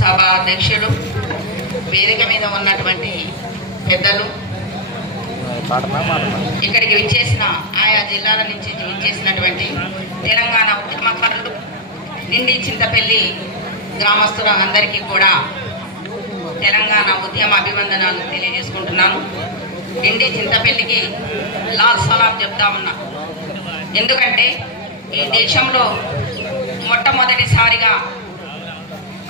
సభ అధ్యక్షుడు, వేదిక మీద ఉన్నటువంటి పెద్దలు, ఇక్కడికి విచ్చేసిన ఆయా జిల్లాల నుంచి విచ్చేసినటువంటి తెలంగాణ ఉద్యమకారులు, నిండి చింతపల్లి గ్రామస్తుల అందరికీ కూడా తెలంగాణ ఉద్యమ అభివందనాలు తెలియజేసుకుంటున్నాను. నిండి చింతపల్లికి లాల్ సలాం చెప్తా ఉన్నా. ఎందుకంటే ఈ దేశంలో మొట్టమొదటిసారిగా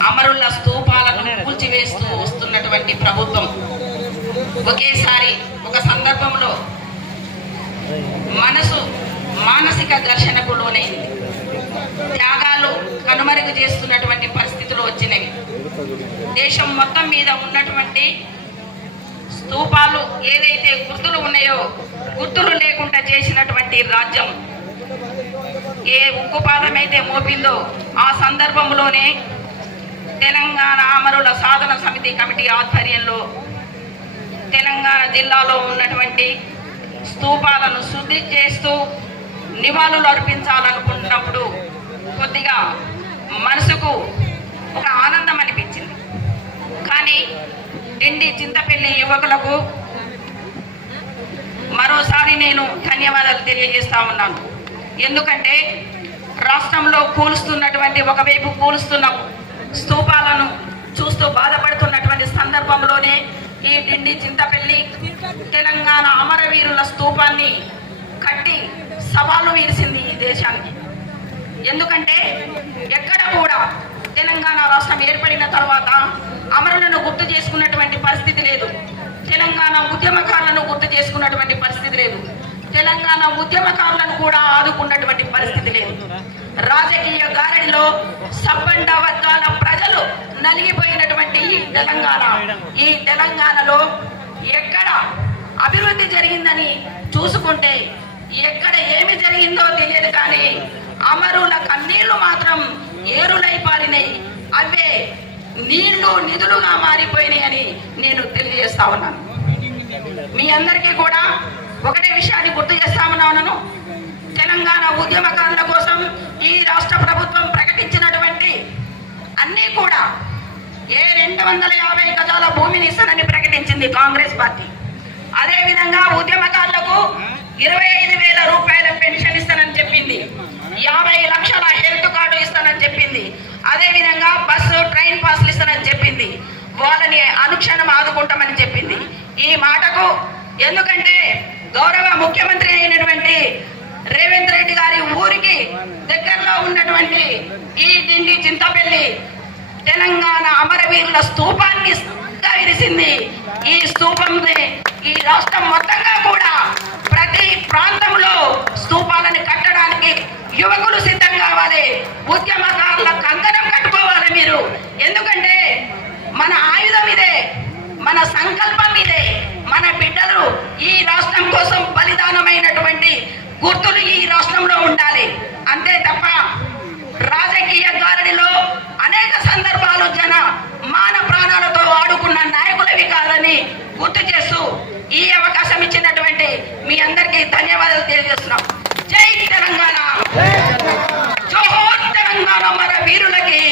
అమరుల స్తూపాలను కూల్చివేస్తూ వస్తున్నటువంటి ప్రభుత్వం ఒకేసారి ఒక సందర్భంలో మానసిక ఘర్షణకు లోనైంది. త్యాగాలు కనుమరుగు చేస్తున్నటువంటి పరిస్థితులు వచ్చినవి. దేశం మొత్తం మీద ఉన్నటువంటి స్తూపాలు ఏదైతే గుర్తులు ఉన్నాయో గుర్తులు లేకుండా చేసినటువంటి రాజ్యం ఏ ఉక్కుపాదమైతే మోపిందో ఆ సందర్భంలోనే తెలంగాణ అమరుల సాధన సమితి కమిటీ ఆధ్వర్యంలో తెలంగాణ జిల్లాలో ఉన్నటువంటి స్తూపాలను శుద్ధి చేస్తూ నివాళులు అర్పించాలనుకున్నప్పుడు కొద్దిగా మనసుకు ఒక ఆనందం అనిపించింది. కానీ నిండి చింతపల్లి యువకులకు మరోసారి నేను ధన్యవాదాలు తెలియజేస్తా ఉన్నాను. ఎందుకంటే రాష్ట్రంలో కూలుస్తున్నటువంటి ఒకవైపు కూలుస్తున్న స్తూపాలను చూస్తూ బాధపడుతున్నటువంటి సందర్భంలోనే ఈ నిండి చింతపల్లి తెలంగాణ అమరవీరుల స్తూపాన్ని కట్టి సవాలు వీసింది ఈ దేశానికి. ఎందుకంటే ఎక్కడ కూడా తెలంగాణ రాష్ట్రం ఏర్పడిన తర్వాత అమరులను గుర్తు చేసుకున్నటువంటి పరిస్థితి లేదు. తెలంగాణ ఉద్యమకారులను గుర్తు చేసుకున్నటువంటి పరిస్థితి లేదు. తెలంగాణ ఉద్యమకారులను కూడా ఆదుకున్నటువంటి పరిస్థితి లేదు. రాజకీయ గారడిలో సబ్బండ వర్గాల ప్రజలు నలిగిపోయినటువంటి ఈ తెలంగాణలో ఎక్కడ అభివృద్ధి జరిగిందని చూసుకుంటే ఎక్కడ ఏమి జరిగిందో తెలియదు. కానీ అమరుల కన్నీళ్లు మాత్రం ఏరులై పారినాయి. అవే నీళ్లు నిధులుగా మారిపోయినాయి అని నేను తెలియజేస్తా ఉన్నాను. మీ అందరికీ కూడా ఒకటే విషయాన్ని గుర్తు చేస్తా ఉన్నాను. తెలంగాణ ఉద్యమకారుల కోసం ఈ రాష్ట్ర ప్రభుత్వం ప్రకటించినటువంటి అన్నీ కూడా 250 గజాల భూమిని ఇస్తానని ప్రకటించింది కాంగ్రెస్ పార్టీ. అదేవిధంగా ఉద్యమకారులకు 25,000 రూపాయల పెన్షన్ ఇస్తానని చెప్పింది. 50 లక్షల హెల్త్ కార్డు ఇస్తానని చెప్పింది. అదేవిధంగా బస్సు ట్రైన్ పాస్లు ఇస్తానని చెప్పింది. వాళ్ళని అనుక్షణం ఆదుకుంటామని చెప్పింది. ఈ మాటకు ఎందుకంటే గౌరవ ముఖ్యమంత్రి అయినటువంటి రేవంత్ రెడ్డి గారి ఊరికి దగ్గరలో ఉన్నటువంటి ఈ నిండి చింతపల్లి తెలంగాణ అమరవీరుల స్తూపాన్ని విరిసింది. ఈ స్తూపం ఈ రాష్ట్రం మొత్తంగా కూడా ప్రతి ప్రాంతంలో స్తూపాలను కట్టడానికి యువకులు సిద్ధం కావాలి. ఉద్యమకారుల కంకణం కట్టుకోవాలి మీరు. ఎందుకంటే మన ఆయుధం ఇదే, మన సంకల్పం ఇదే. మన బిడ్డలు ఈ రాష్ట్రం కోసం బలిదానమైనటువంటి గుర్తులు ఈ రాష్ట్రంలో ఉండాలి. అంతే తప్ప రాజకీయ గారడిలో అనేక సందర్భాలు మాన ప్రాణాలతో ఆడుకున్న నాయకులవి కాదని గుర్తు చేస్తూ ఈ అవకాశం ఇచ్చినటువంటి మీ అందరికీ ధన్యవాదాలు తెలియజేస్తున్నాం. జై తెలంగాణ, జోహార్ తెలంగాణ అమర వీరులకి.